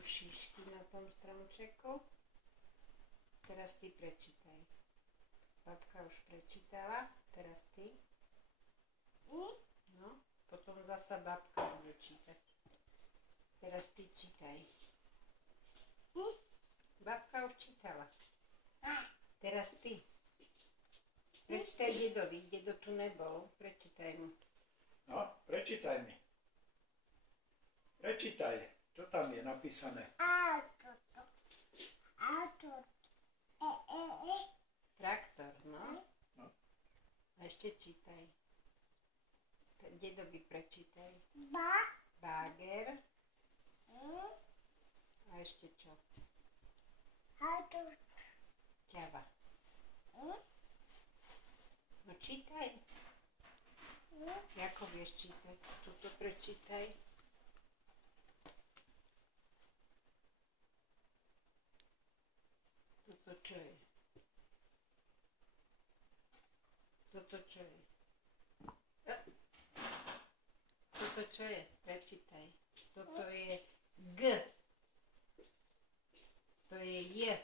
sú šišky na tom stromčeku. Teraz ty prečítaj. Babka už prečítala, teraz ty. No, potom zasa babka bude čítať. Teraz ty čítaj. Babka už čítala. Teraz ty. Prečítaj dedovi, dedo tu nebol, prečítaj mu. No, prečítaj mi. Prečítaj, čo tam je napísané. Traktor, no. No. A ešte čítaj. Dedovi prečítaj. Báger. A ešte čo? Ťava. No čítaj. Ako vieš čítať? Tuto prečítaj. Toto čo je? Toto čo je? Toto čo je? Prečítaj. Toto je G. To je J.